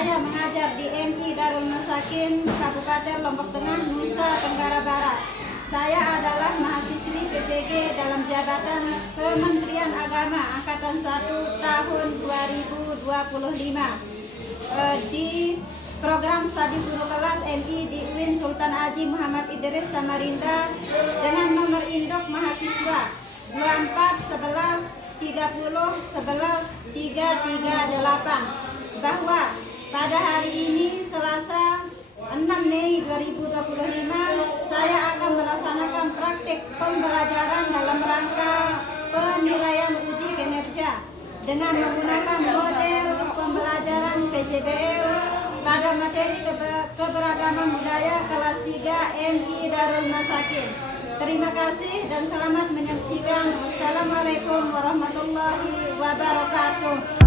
Saya mengajar di MI Darul Masakin, Kabupaten Lombok Tengah, Nusa Tenggara Barat. Saya adalah mahasiswi PPG dalam jabatan Kementerian Agama Angkatan 1 tahun 2025 di program studi guru kelas MI di UIN Sultan Haji Muhammad Idris Samarinda dengan nomor induk mahasiswa 24 11 30 11 338, bahwa pada hari ini Selasa 6 Mei 2025 saya akan melaksanakan praktik pembelajaran dalam rangka penilaian uji kinerja dengan menggunakan model pembelajaran PJBL pada materi keberagaman budaya kelas 3 MI Darul Masakin. Terima kasih dan selamat menyaksikan. Wassalamualaikum warahmatullahi wabarakatuh.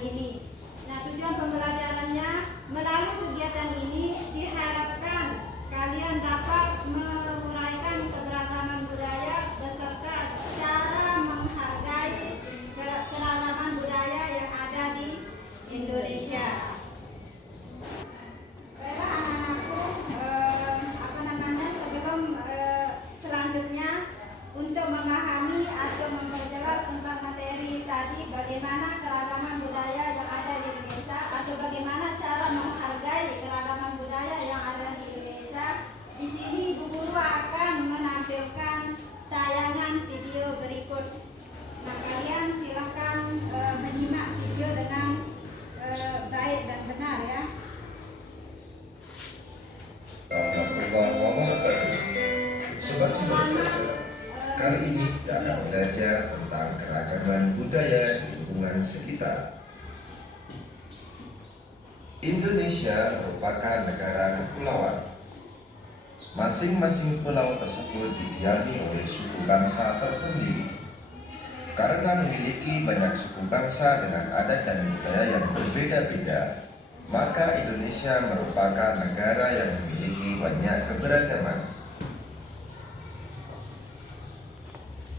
ini. Nah, tujuan pembelajarannya melalui kegiatan ini diharapkan kalian dapat menguraikan keberagaman budaya beserta cara menghargai keragaman budaya yang ada di Indonesia. Baiklah anak-anakku, sebelum selanjutnya untuk memahami atau memperjelas tentang materi tadi, bagaimana keragaman budaya yang ada di Indonesia atau bagaimana cara menghargai keragaman budaya yang ada di Indonesia, di sini Bu Guru akan menampilkan tayangan video berikut. Nah, kalian silakan menyimak video dengan baik dan benar ya. Sobat Sumber Belajar, kali ini kita akan belajar tentang keragaman budaya di lingkungan sekitar. Indonesia merupakan negara kepulauan. Masing-masing pulau tersebut didiami oleh suku bangsa tersendiri. Karena memiliki banyak suku bangsa dengan adat dan budaya yang berbeda-beda, maka Indonesia merupakan negara yang memiliki banyak keberagaman.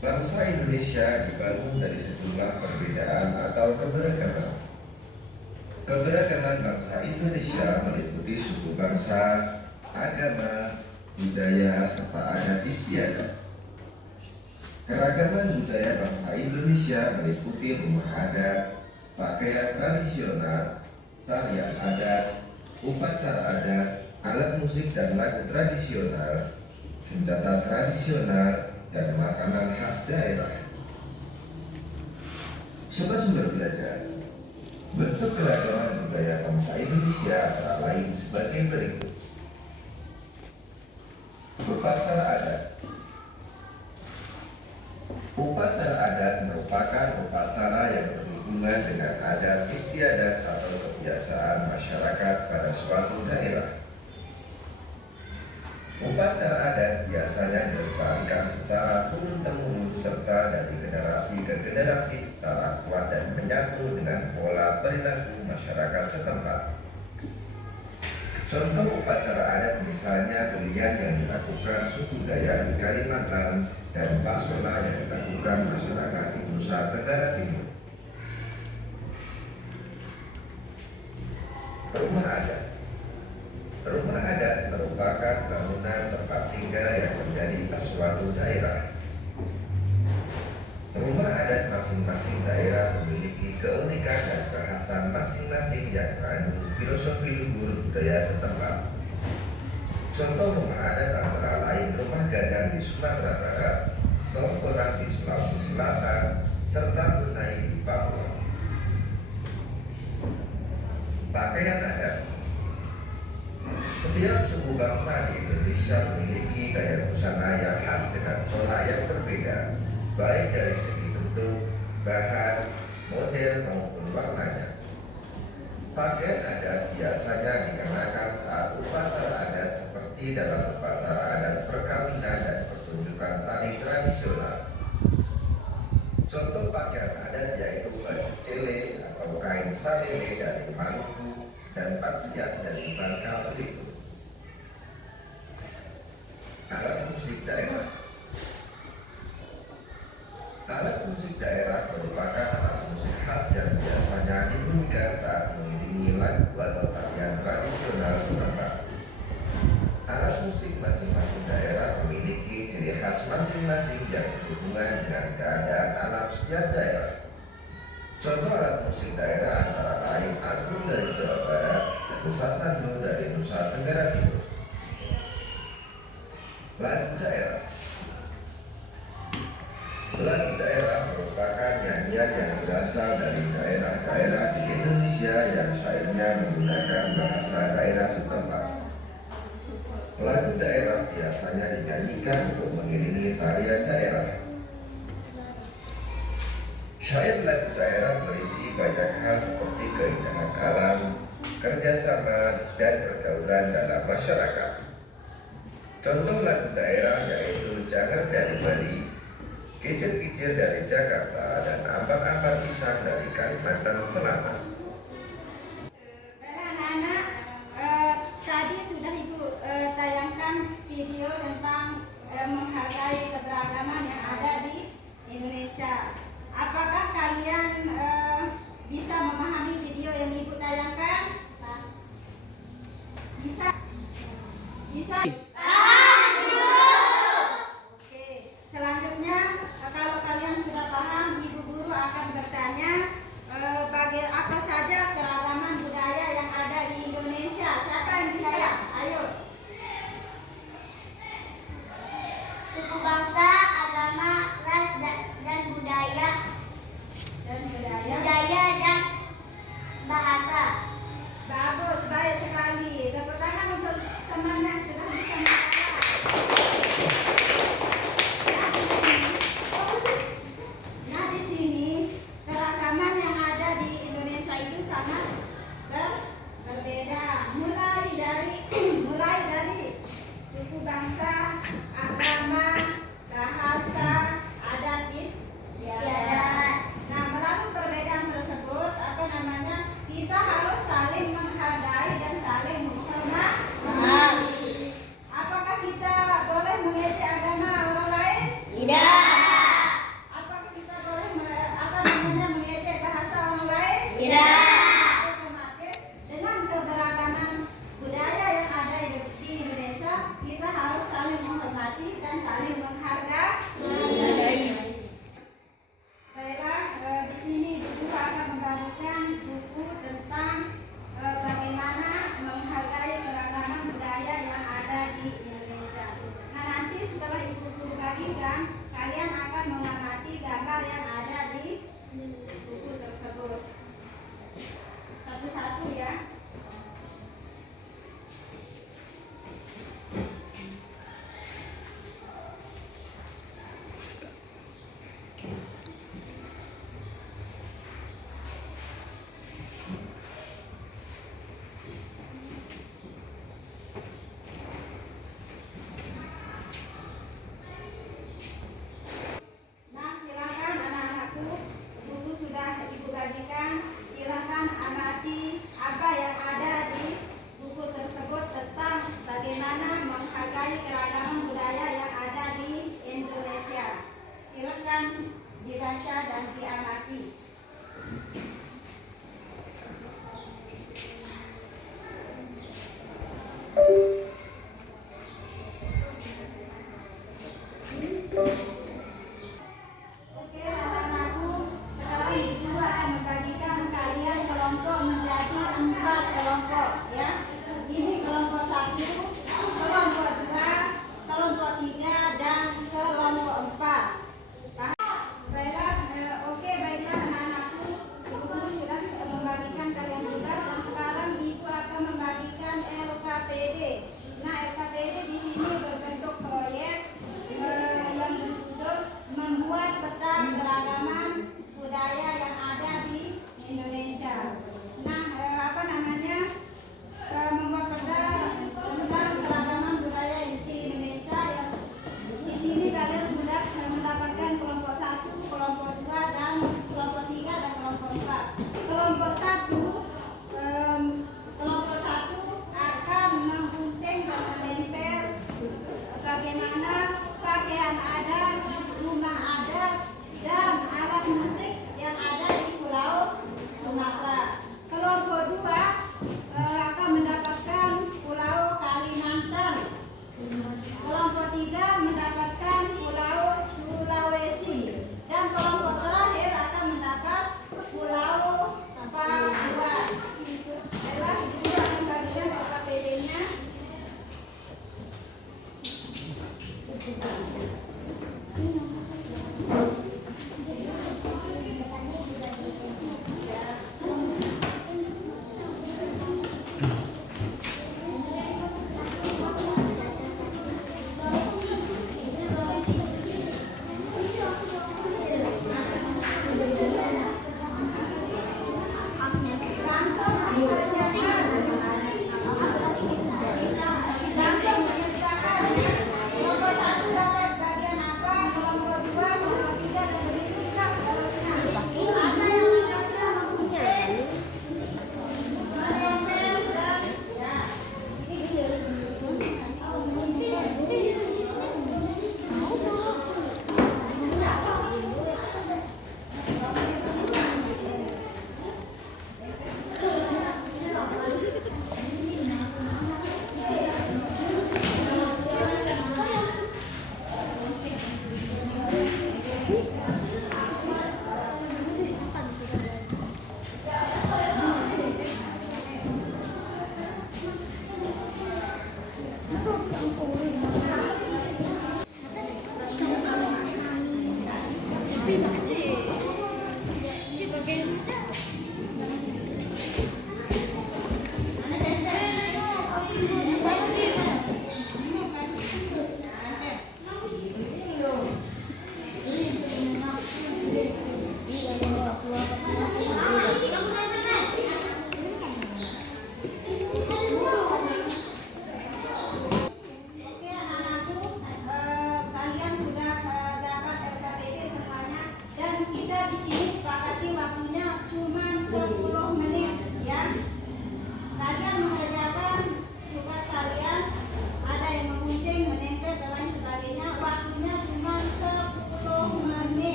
Bangsa Indonesia dibangun dari sejumlah perbedaan atau keberagaman. Keberagaman bangsa Indonesia meliputi suku bangsa, agama, budaya, serta adat istiadat. Keragaman budaya bangsa Indonesia meliputi rumah adat, pakaian tradisional, tarian adat, upacara adat, alat musik dan lagu tradisional, senjata tradisional, dan makanan khas daerah. Sobat Sumber Belajar, bentuk keragaman budaya bangsa Indonesia antara lain sebagai berikut. Upacara adat. Upacara adat merupakan upacara yang berhubungan dengan adat istiadat atau kebiasaan masyarakat pada suatu daerah. Upacara adat biasanya dilestarikan secara turun-temurun serta dari generasi ke generasi secara kuat dan menyatu dengan pola perilaku masyarakat setempat. Contoh upacara adat misalnya belian yang dilakukan suku Dayak di Kalimantan dan Pasola yang dilakukan masyarakat di Nusa Tenggara Timur. Rumah adat. Rumah adat merupakan bangunan tempat tinggal yang menjadi suatu daerah. Rumah adat masing-masing daerah memiliki keunikan dan bahasan masing-masing yang mengandung filosofi luhur budaya setempat. Contoh rumah adat antara lain rumah gadang di Sumatera Barat, Tongkonan di Sulawesi Selatan, serta Brunei di Papua. Pakaian adat. Setiap suku bangsa di Indonesia memiliki gaya busana yang khas dengan corak yang berbeda, baik dari segi bentuk, bahan, model maupun warnanya. Pakaian adat biasanya dikenakan saat upacara adat seperti dalam upacara adat perkawinan dan pertunjukan tari tradisional. Contoh pakaian adat yaitu baju cele atau kain sarele dari Maluku dan parsiat dari Bangka Belitung. Alat musik daerah. Alat musik daerah merupakan alat musik khas yang biasanya dibunyikan saat mengiringi lagu atau tarian tradisional setempat. Alat musik masing-masing daerah memiliki ciri khas masing-masing yang berhubungan dengan keadaan alam setiap daerah. Contoh alat musik daerah antara lain angklung dari Jawa Barat dan sasando dari Nusa Tenggara Timur. Lagu daerah. Lagu daerah merupakan nyanyian yang berasal dari daerah-daerah di Indonesia yang syairnya menggunakan bahasa daerah setempat. Lagu daerah biasanya dinyanyikan untuk mengiringi tarian daerah. Syair lagu daerah berisi banyak hal seperti keindahan alam, kerjasama, dan pergaulan dalam masyarakat. Contoh lagu daerah yaitu Jangan dari Bali, Kicir-kicir dari Jakarta, dan Ambar-ambar pisang dari Kalimantan Selatan. Otomatis dengan keberagaman budaya yang ada di Indonesia, kita harus saling menghormati dan saling menghargai. Baiklah, di sini Ibu akan membagikan buku tentang bagaimana menghargai keragaman budaya yang ada di Indonesia. Nah, nanti setelah Ibu guru bagikan, kalian akan mengamati gambar yang ada di buku tersebut.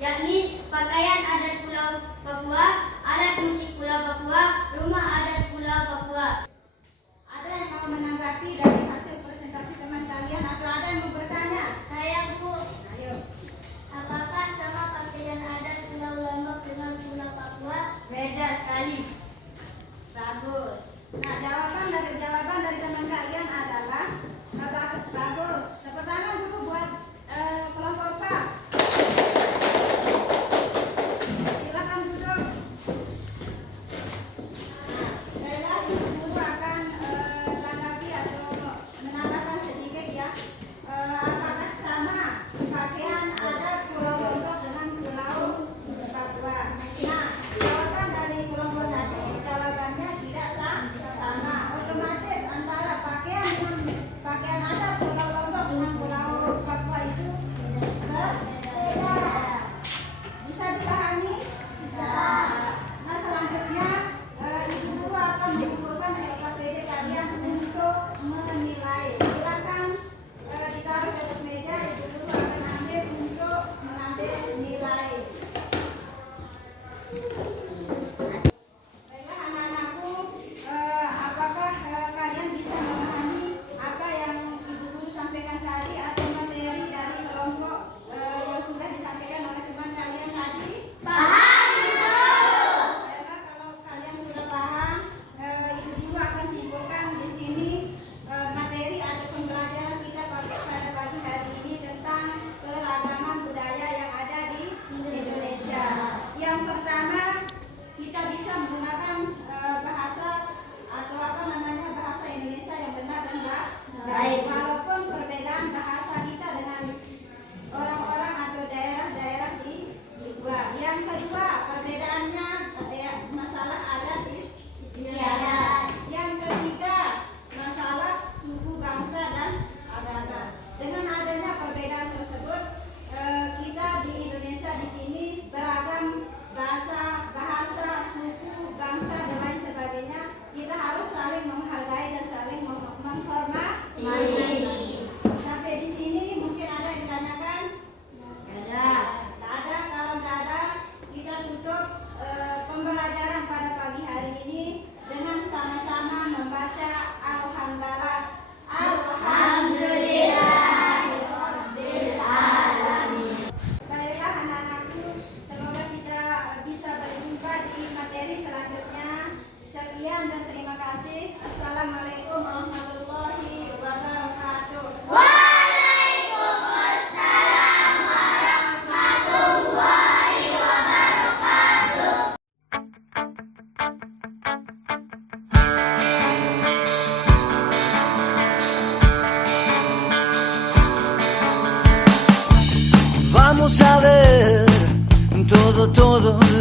yakni pakaian adat Pulau Papua, alat musik Pulau Papua, rumah adat Pulau Papua. Ada yang mau menanggapi dari hasil presentasi teman kalian atau ada yang mau bertanya? Saya Bu, Ayo. apakah sama pakaian adat Pulau Lombok dengan Pulau Papua? Beda sekali. Bagus. Nah, jawaban dari teman kalian adalah bagus. Tepuk tangan dulu buat kelompok Pak. Silakan duduk. Baiklah, Ibu Guru akan tanggapi atau menambahkan sedikit ya. Apakah sama pakaian adat Pulau Lombok dengan Pulau Papua? Nah, jawaban dari kelompok tadi jawabannya tidak sama. Otomatis antara pakaian adat Pulau Lombok dengan Pulau Papua itu berbeda. Bisa dipahami? Bisa. Nah, selanjutnya Ibu Guru akan mengumpulkan LKPD kalian untuk menilai. Silakan ditaruh di atas meja. Ibu Guru akan ambil untuk mengambil nilai. Baiklah anak-anakku, apakah kalian bisa memahami apa yang Ibu Guru sampaikan tadi atau materi dari kelompok yang sudah disampaikan oleh teman kalian tadi? Baiklah, kalau kalian sudah paham, Ibu Guru akan simpulkan di sini materi atau pembelajaran kita pada pagi hari ini tentang keragaman budaya yang ada di Indonesia. Yang pertama, kita bisa menggunakan bahasa atau bahasa Indonesia yang benar dan baik. Walaupun perbedaan bahasa kita dengan orang-orang atau daerah-daerah di luar. Yang kedua,